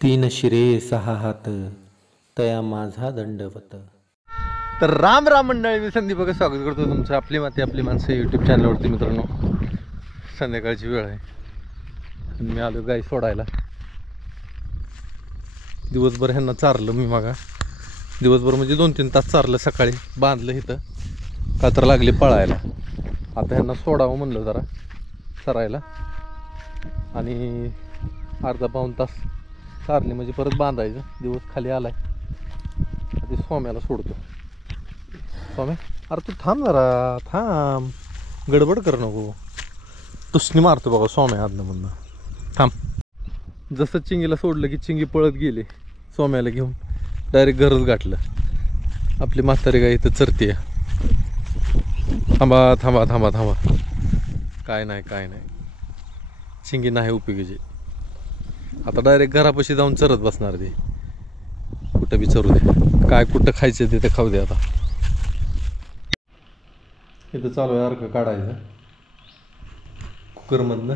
तीन शिरे सहा हात तया माझा दंडवत. तर राम राम मंडळी, मी संदीप बघा स्वागत करतो तुमचं आपली माती आपली माणसं यूट्यूब चॅनलवरती. मित्रांनो, संध्याकाळची वेळ आहे आणि मी आलो गाई सोडायला. दिवसभर ह्यांना चारलं मी मागा, दिवसभर म्हणजे 2-3 तास चारलं. सकाळी बांधलं इथं का तर लागली पळायला. आता ह्यांना सोडावं म्हणलं जरा चरायला आणि अर्धा पाऊण तास चारली म्हणजे परत बांधायचं. दिवस खाली आलाय, आधी सोम्याला सोडतो. सोम्या, अरे तू थांब जरा, थांब, गडबड कर नको. तुसनी मारतो बघा सोम्या आदनं म्हणणं. थांब. जसं चिंगीला सोडलं की चिंगी पळत गेली सोम्याला घेऊन, डायरेक्ट घरच गाठलं. आपली म्हातारी गाय इथं चरते. थांबा थांबा थांबा थांबा, काय नाही काय नाही, चिंगी नाही उपयोगीची. आता डायरेक्ट घरापाशी जाऊन चरत बसणार ते. कुठं बी चरू दे, काय कुठं खायचं ते खाऊ दे. आता इथं चालू आहे अर्क काढायचं कुकरमधनं.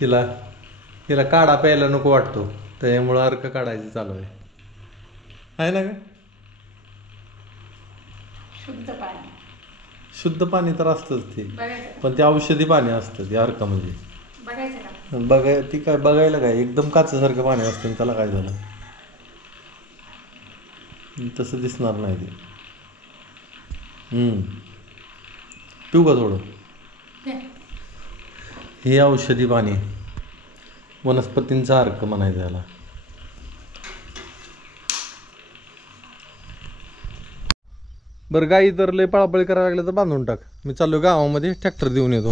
हिला काढा प्यायला नको वाटतो, त्यामुळं अर्क काढायचं चालू आहे ना ग. शुद्ध पाणी तर असतंच ते, पण ते औषधी पाणी असतं ते अर्क म्हणजे. ती काय बघायला काय एकदम काचेसारखं पाणी असतं, त्याला काय झालं तसं दिसणार नाही ते. पिऊ का थोडं? हे औषधी पाणी, वनस्पतींचा अर्क म्हणायचं याला. बरं, गाई जर लय पळापळी करायला लागलं तर बांधून टाक. मी चाललो गावामध्ये, ट्रॅक्टर देऊन येतो.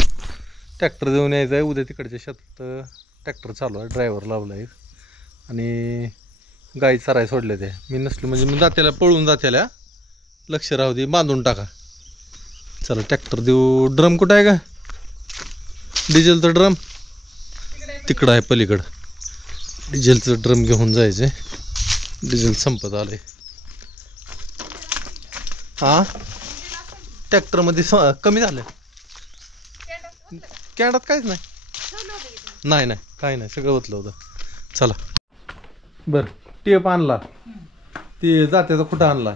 ट्रॅक्टर देऊन यायचं आहे उद्या. तिकडच्या शेतात ट्रॅक्टर चालू आहे, ड्रायव्हर लावला आहे आणि गाई चराय सोडले ते. मी नसलो म्हणजे मी जात्याला पळून जात्याला लक्ष राहू दे, बांधून टाका. चला ट्रॅक्टर देऊ. ड्रम कुठं आहे का? डिझेलचा ड्रम तिकडं आहे पलीकडं. डिझेलचं ड्रम घेऊन जायचं, डिझेल संपत आलंय. हां, ट्रॅक्टरमध्ये कमी झालं. कॅन्डात काहीच नाही, नाही नाही काही नाही, सगळं ओतलं होतं. चला बरं, टेप आणला, ते जात्याचा कुठं आणला,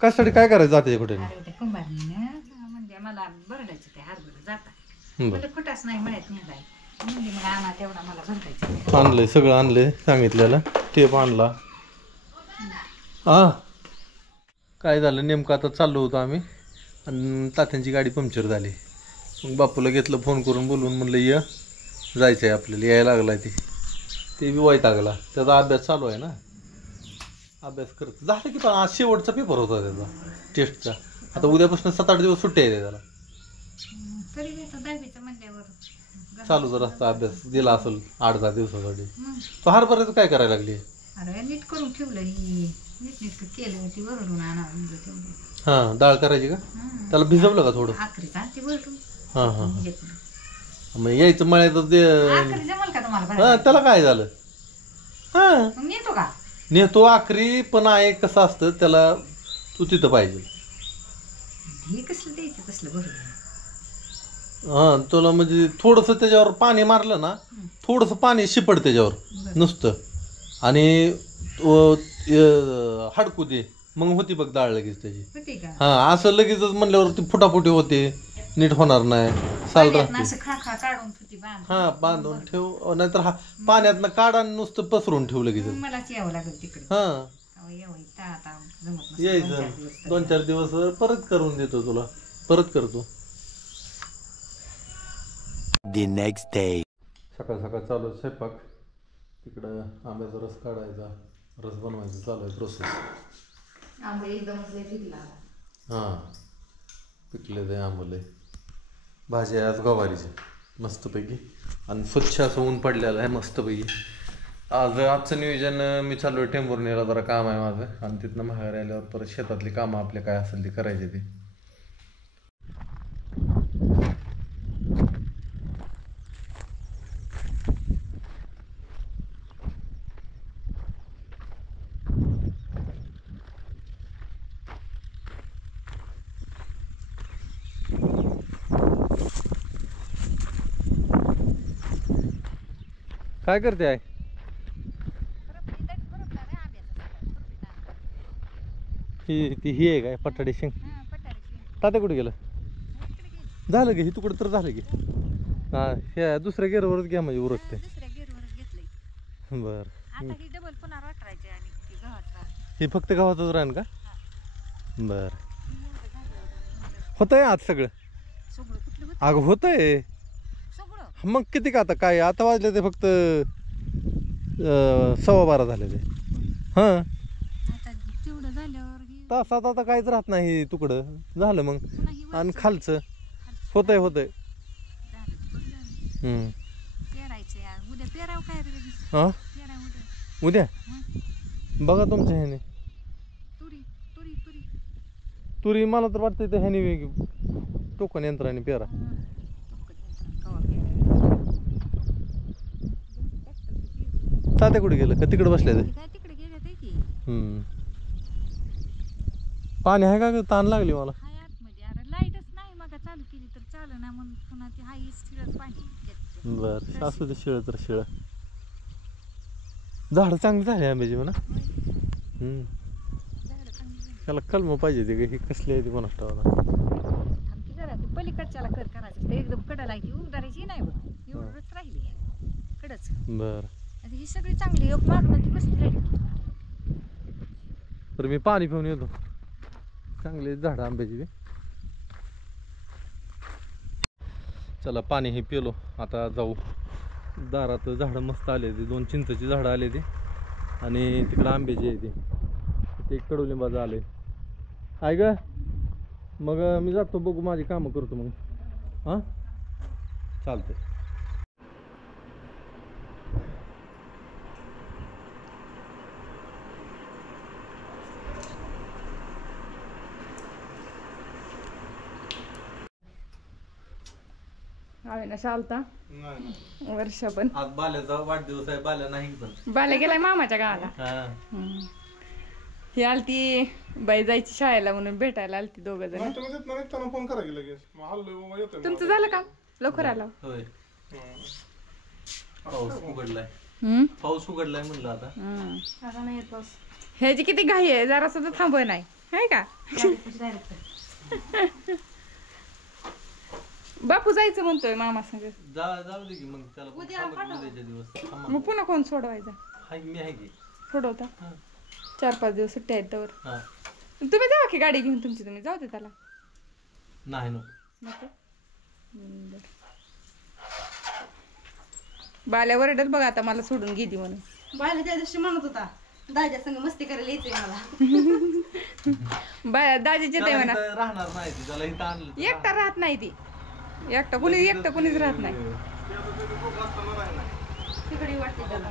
कशासाठी काय करायचं जात्याच्या कुठे? आणलंय, सगळं आणलंय सांगितलेलं. टेप आणला. हा, काय झालं नेमकं, आता चाललो होतो आम्ही आणि तात्यांची गाडी पंक्चर झाली. मग बापूला घेतलं फोन करून बोलवून, म्हणलं ये जायचं आहे आपल्याला, यायला लागलाय ते बी वैतागला. त्याचा अभ्यास चालू आहे ना, अभ्यास करत झालं की. पण आज शेवटचा पेपर होता त्याचा टेस्टचा. आता उद्यापासून 7-8 दिवस सुट्टी आहे त्याला. चालू जर असता अभ्यास दिला असेल 8-10 दिवसासाठी. तो हरभऱ्याचं काय करायला लागली? नीट करून ठेवलं, नीट केलं, ती वरून आणावं. हां, डाळ करायची का? त्याला भिजवलं का थोडं? हां हां, मग यायचं मळ्याचं ते. हां, त्याला काय झालं? हां, नेतो का? नेतो आखरी, पण आहे कसं असतं त्याला, तू तिथं पाहिजे. हे कसलं द्यायचं तसलं बरोबर. हां, तुला म्हणजे थोडंसं त्याच्यावर पाणी मारलं ना, थोडंसं पाणी शिपड त्याच्यावर नुसतं, आणि हडकू दे, मग होती बघ डाळ लगेच त्याची. हां, असं लगेचच म्हणल्यावर ती फुटाफुटी होते, नीट होणार नाही, साल राहते. हां, बांधून ठेव, नाहीतर हा पाण्यातनं काढा, नुसतं पसरून ठेव लगेच. हां, यायचं 2-4 दिवस, परत करून देतो तुला, परत करतो. The next day. सकाळ सकाळ चालू आहे स्वयंपाक. तिकडं आंब्याचा रस काढायचा, रस बनवायचा चालू आहे प्रोसेस. हां, पिकले ते आंबले. भाजी आहे आज गवारीची मस्तपैकी, आणि स्वच्छ असं ऊन पडलेलं आहे मस्तपैकी. आजचं नियोजन, मी चालू आहे टेंभुर्णीला, जरा काम आहे माझं, आणि तिथनं माघारी आल्यावर परत शेतातली कामं आपले काय असेल ते करायचे ते. काय करते आहे? ही आहे काय पटाडी शेंग? हा पटारीची तात्या कुठे गेलं? इकडे गेली. झालं की ही तुकडं तर झालं की. हा ह्या दुसऱ्या गेअरवरच घ्या म्हणजे उरकते. दुसऱ्या गिरवरच घेतलंय. बर आता ही डबल पुन्हा वाटरायची आणि ती गव्हात राहत. हे फक्त गावातच राहील का? हा. बर एवढं झालं होतंय आज सगळं. सगळं कुठलं होतं अगं होतंय सगळं. मग किती का आता काय आता वाजले ते फक्त 12:15 झाले ते. हां आता तेवढं झाल्यावर ही तासात आता काहीच राहत नाही तुकडं झालं मग. पुन्हा ही आणि वरचं खालचं खालचं होतंय झालं ते बरं झालं. हम्म. पेरायचं या उद्या पेराव काय रे हां पेराव उद्या. उद्या हं? बघा तुमच्या ह्याने तुरी तुरी तुरी तुरी मला तर वाटतं ते ह्याने टोकन यंत्राने पेरा. तात्या कुठे गेलं का तिकडे बसले ते? काय तिकडे गेले ते की पाणी आहे का ग? ताण लागली मला. हाय आतमध्ये अरे लाईटच नाही मग चालू केली तर चालू ना मग पुन्हा ती हाय शिळच पाणी त्यात. बर असू दे शिळ तर शिळ. झाडं चांगली झाली आंब्याची म्हणा. झाडं चांगली झाली. त्याला कलम पाहिजे ते ही कसली आहे ती कोणास ठाऊक आता. थांबकी जरा ती पलीकडच्याला कर करायचं ते एकदम कडला ती उदारायची नाही बघ एवढंच राहिली कडच. बर आता ही सगळी चांगली एक मागणं ती कसली राहिली. तर मी पाणी पिऊन येतो. चांगली झाडं आंब्याची ती. चला पाणी हे पिलो आता जाऊ. दारात झाडं मस्त आले ते 2 चिंचेची झाडं आले ते आणि तिकडं आंब्याची आहे ते एक कडुलिंबाचं आले आहे ग. मग मी जातो बघू माझी कामं करतो मग. हां चालतंय. अविनाश आलता वर्षा पण आज बाल्याचा वाढदिवस आहे. बाल्या नाही पण बाल्या गेलाय मामाच्या गावाला. ही आलती बाई जायची शाळेला म्हणून भेटायला आलती दोघ जण. फोन करा की लगेच मग हल्लो येतोय. तुमचं झालं का लवकर आला. होय पाऊस उघडलाय. पाऊस उघडलाय म्हणलं आता. आता नाही येत पाऊस. ह्याची किती घाई आहे जरा सुद्धा थांब नाही आहे का. बापू जायचं म्हणतोय मामा संग. जाऊ दे की मग त्याला उद्याच्या दिवस थांबा. मग पुन्हा कोण सोडवायचा. हाय मी आहे की. सोडवता 4-5 दिवस सुट्ट्या आहेत तर. हा तुम्ही जावा की गाडी घेऊन तुमची तुम्ही जाऊ दे त्याला. नाही नको बाल्या वरडत बघ आता मला सोडून गेली म्हणून. बायला त्या दिवशी म्हणत होता दाजा संग मस्ती करायला यायचंय मला. दाजीच येते म्हणा. राहणार नाही ती, त्याला इथं आणलं तर एकटा राहत नाही ती. एकटा कुणीच राहत नाही. तिकडे वाटते त्याला.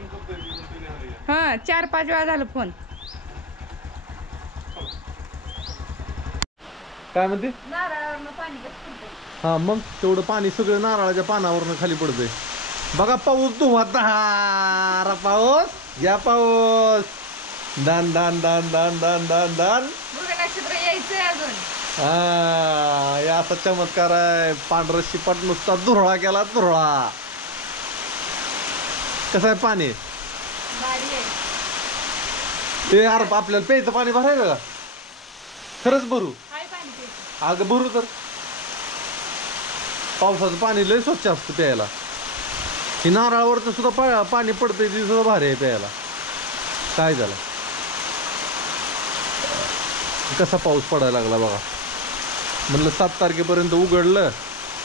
हा 4-5 वेळा झालं फोन. काय म्हणते. नारळावरनं पाणी कसं हा मग तेवढं पाणी सगळं नारळाच्या पानावरनं खाली पडतंय. बघा पाऊस धुवाधार पाऊस या पाऊस दान दान दान दान दान दान दान. नक्षत्र यायचंय अजून. हा या असा चमत्कार आहे. पांढरं शिपट नुसता धुरळा केला धुरळा. कसं आहे पाणी. भारी आहे. ते यार आपल्याला प्यायचं पाणी भरायचं का खरंच भरू. काय पाणी ते. अगं भरू तर पावसाचं पाणी लय स्वच्छ असतं प्यायला. ही नारळावरचं सुद्धा पाणी पडतंय ती सुद्धा भारी आहे प्यायला. काय झालं कसा पाऊस पडायला लागला बघा. म्हणलं 7 तारखेपर्यंत उघडलं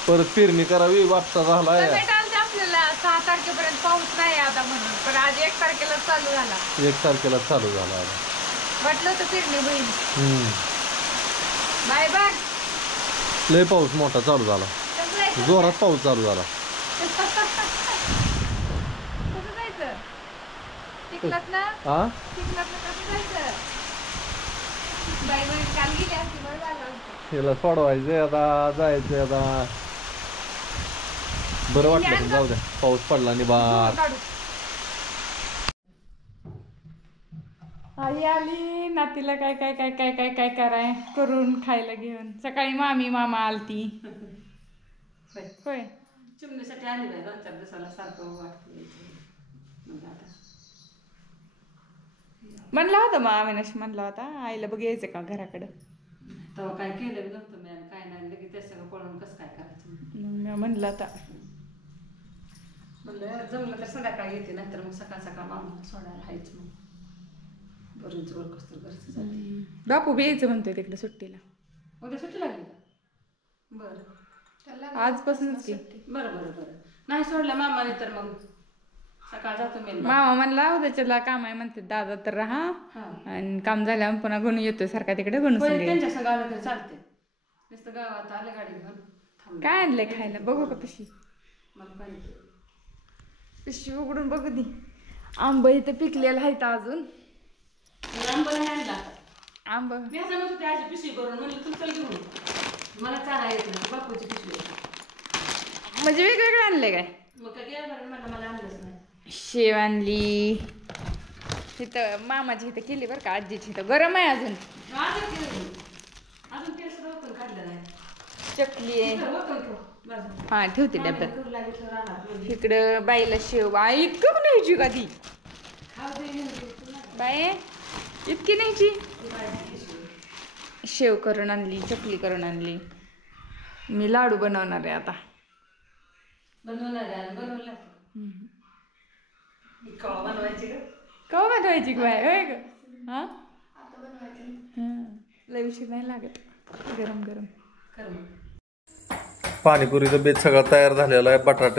परत पेरणी करावी वापसा झालाय. आपल्याला 6 तारखेपर्यंत पाऊस नाही आता म्हणून पण आज 1 तारखेला चालू झाला. 1 तारखेला चालू झाला. वाटलं होतं फिरणी होईल. Bye bye. लय पाऊस मोठा चालू झाला. जोरात पाऊस चालू झाला. कसं जायचं चिखलात ना. हा चिखलात ना कसं जायचं. बाई बाई काल गेली असती बरं झालं होतं. त्याला सोडवायचंय आता जायचंय आता. बरं वाटलं पण जाऊ द्या पाऊस पडला आणि बात. आई आली नातीला काय काय काय काय काय काय कराय करून खायला घेऊन. सकाळी मामी मामा आलती. होय चिमणीसाठी आली नाही 2-4 दिवसाला सारखं वाटतं. मग आता म्हणला होता मग अविनाश म्हणला होता आईला बघ यायचं का घराकडं. तेव्हा काय केलं नव्हतं मॅम, काय नाही लगेच ते सगळं पळून कसं काय करायचं मग मी म्हणलं आता म्हणलं जमलं तर संध्याकाळी येते, नाहीतर मग सकाळ सकाळ मामा सोडायला हायच मग बरं जोर कसं घरचं जाते. बापू बी यायचं म्हणतोय तिकडे सुट्टीला. उद्या सुट्टी लागली का? बरं आजपासूनच की. बरं बरं बरं नाही सोडलं मामाने तर मग सकाळ जातो मी. मामा म्हणला उद्याच्याला काम आहे म्हणते दादा तर राहा आणि काम झाल्यावर पुन्हा गुण येतोय सारखा तिकडे गुण त्यांच्या संग आलं तरी चालते. नुसतं गावात आलं गाडी घेऊन काय आणलंय खायला बघू का पिशवी. मला पाहिजे पिशवी उघडून बघू दे. आंब इथं पिकलेला आहे अजून. आंबा नाही आणला आंब मी असं म्हणत होते आजी पिशवी भरून म्हणलं तू चल घेऊन मला चारा येत नाही बापूची पिशवी म्हणजे वेगवेगळे आणले काय. मग काय गेलं बरं म्हणलं मला आणलंच नाही. शेव आणली इथं मामाची इथं केली बरं का आजीची इथं गरम आहे अजून. अजून ते सुद्धा ओपन काढलं नाही. चकली आहे ओपन ठेव बाजूला. हा ठेवते डब्यात. करू लागेल राहणार इकडं बाईला शेव आई इतकं न्यायची का ती बाय इतकी न्यायची. शेव करून आणली चकली करून आणली. मी लाडू बनवणार आहे आता. बनवलं कवा बनवायची का? कवा बनवायची बाय होय ग. हा लय उशीर नाही लागत. गरम गरम कर मग. पाणीपुरीचा बेत सगळा तयार झालेला आहे. बटाट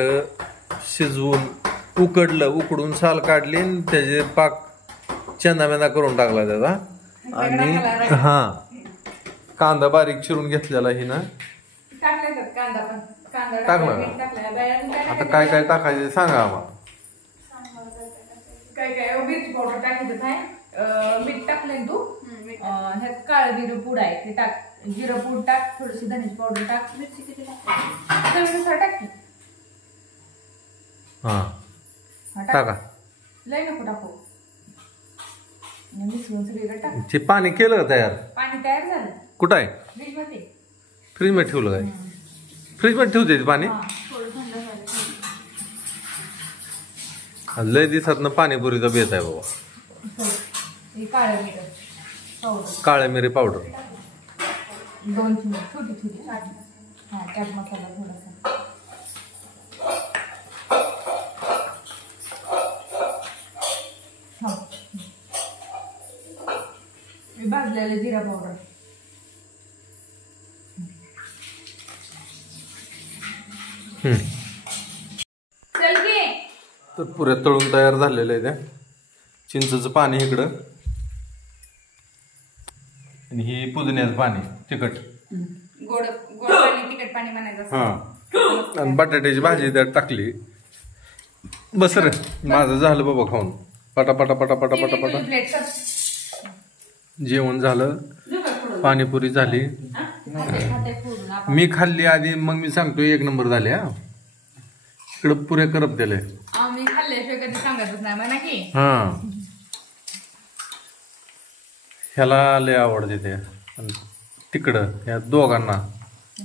शिजवून उकडून साल काढली आणि त्याचे पाक चंदा करून टाकला त्याचा. आणि हा कांदा बारीक चिरून घेतलेला ही ना कांदा पण कांदा टाकला. आता काय काय टाकायचे सांगा आम्हाला. काय काय मिरची पावडर टाकायचं आहे. मीठ टाकलंय तू. ह्यात काळं जिरं पूड आहे ते टाक. जिरं पूड टाक. थोडीशी धण्याची पावडर टाक. मिरची किती टाक चवीनुसार टाक. हा टाका. लय नको टाकू. मिसळून सगळीकडे टाक. ते पाणी केलं का तयार. पाणी तयार झालं कुठं आहे. फ्रीज मध्ये. फ्रीज मध्ये ठेवलं काय. फ्रीज मध्ये ठेवते पाणी. थोडं थंड झालं. लय दिवसातनं पाणीपुरीचा बेत आहे बाबा. काळं मीठ पावडर. काळ्या मिरी पावडर 2 चमचे छोटी छोटी. हा चाट मसाला थोडासा. भाजलेलं जिरा पावडर. चल की. तर पुऱ्या तळून तयार झालेलं आहे त्या. चिंचचं पाणी इकडं आणि हे पुदिन्याचं पाणी तिखट. गोड गोड पाणी तिखट पाणी म्हणायचं. हा आणि बटाट्याची भाजी त्यात टाकली. बस रे माझं झालं बाबा खाऊन. पटापटा पटापटा पटापटा प्लेट जेवण झालं. पाणीपुरी झाली. मी खाल्ली आधी मग मी सांगतोय 1 नंबर झाले. हा इकडं पुरे करप दिले. आम्ही खाल्ल्याशिवाय कधी सांगतच नाही म्हणा की. हा ह्याला लय आवडते ते. तिकडं ह्या दोघांना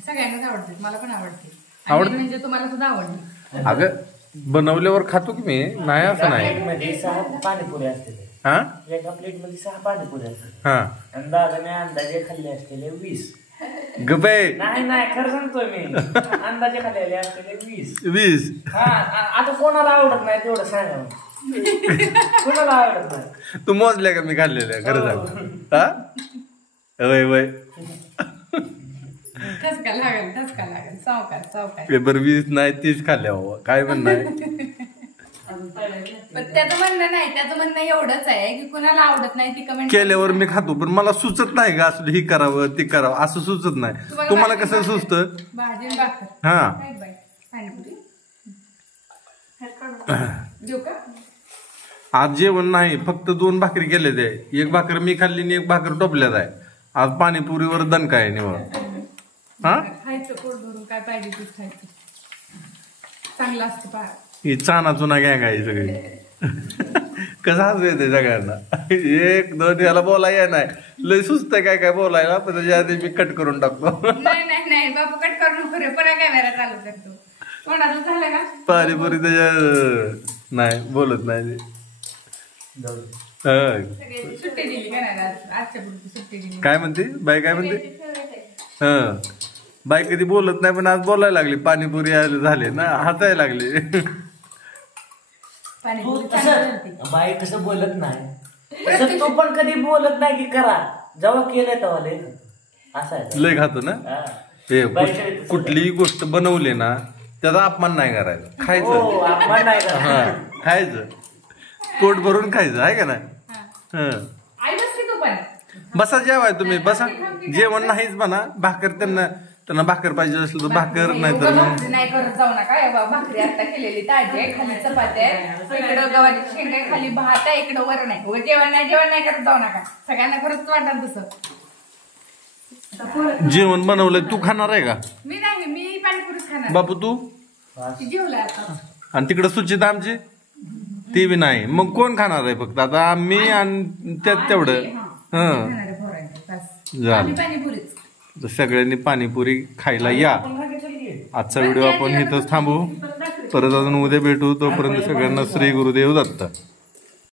सगळ्यांनाच आवडते. मला पण आवडते. आवडते म्हणजे तुम्हाला सुद्धा आवडते. अगं बनवल्यावर खातो की मी. नाही असं नाही. मध्ये 6 पाणीपुरी असते. हा एका प्लेट मध्ये 6 पाणीपुरी असते. हा आणि दादाने अंदाजे खाल्ले असलेले 20. गबे नाही खरं सांगतोय मी. अंदाजे खाल्लेले असलेले 20. 20. हा आता कोणाला आवडत नाही तेवढं सांगा. कोणाला आवडत नाही. तू मोजल्या का मी खाल्लेल्या खरं सांग. हा वय वय ठसका लागेल सावकाश. पेपर 20 नाही 30 खाल्ल्या बाबा. काय पण नाही. पण त्याचं म्हणणं एवढंच आहे की कुणाला आवडत नाही ती कमेंट केल्यावर मी खातो पण मला सुचत नाही का असं ही करावं ते करावं असं सुचत नाही. तुम्हाला कसं सुचतं. भाजी आणि भाकर. हा काय बाई पाणीपुरी देऊ का. आज जेवण नाही फक्त 2 भाकरी केले ते. 1 भाकर मी खाल्ली आणि 1 भाकर टोपल्यात आहे. आज पाणीपुरीवर दणका आहे निवड. हा खायचं पोट भरून काय पाहिजे ते खायचं. चांगलं असतं पहा. ही चाना चुना गँग आहे सगळी. कसं हसू येते सगळ्यांना. 1 2 याला बोलाय नाही. लय सुस्त आहे काय बोलायला. पण त्याच्या आधी मी कट करून टाकतो. नाही बापू कट करून परत कॅमेरा चालू करतो. कोणाचं झालं का पाणीपुरी त्याच्या नाही बोलत नाही. सुट्टी दिली का नाही आजच्या पुरती सुट्टी दिली. काय म्हणते बाई, काय म्हणते? बाई कधी बोलत नाही पण आज बोलायला लागली. पाणीपुरी झाले ना, हसायला लागली. तू तसं बाई कसं बोलत नाही तसं तू पण कधी बोलत नाही की करा, जेव्हा केलं तेव्हा लय असं आहे. लय खातो ना. हा. हे बाईच्या वेळी तसं कुठलीही गोष्ट बनवली ना त्याचा अपमान नाही करायचा, हो खायचं. आपण नाही करा. हा, खायचं, पोट भरून खायचं आहे का नाही. आई बसली तू पण बसा जेवाय तुम्ही, बसा. जेवण नाहीच म्हणा, भाकर त्यांना भाकर पाहिजे असलं तर भाकर, नाही तर मग भाकरी नाही करत जाऊ नका. हे बघा, भाकरी आता केलेली ताजी आहे, खाली चपाती आहे, इकडं गव्हाची शेंग आहे, खाली भात आहे, इकडं वरण आहे. उगाच जेवण नाही करत जाऊ नका. सगळ्यांना खरंच वाटत तसं. जेवण बनवलं तू खाणार आहे का? मी नाही, मी पाणीपुरीच खाणार. बापू तू? ती जेवलं आता. आणि तिकडं सुचिता आमची ती बी नाही. मग कोण खाणार आहे? फक्त आता आम्ही आणि त्यात तेवढं. हं, खाणारे पोरांचे बस. झालं. आम्ही पाणीपुरीच. तर सगळ्यांनी पाणीपुरी खायला या. आजचा व्हिडिओ आपण इथंच थांबू. परत अजून उद्या भेटू. तोपर्यंत सगळ्यांना श्री गुरुदेव दत्त.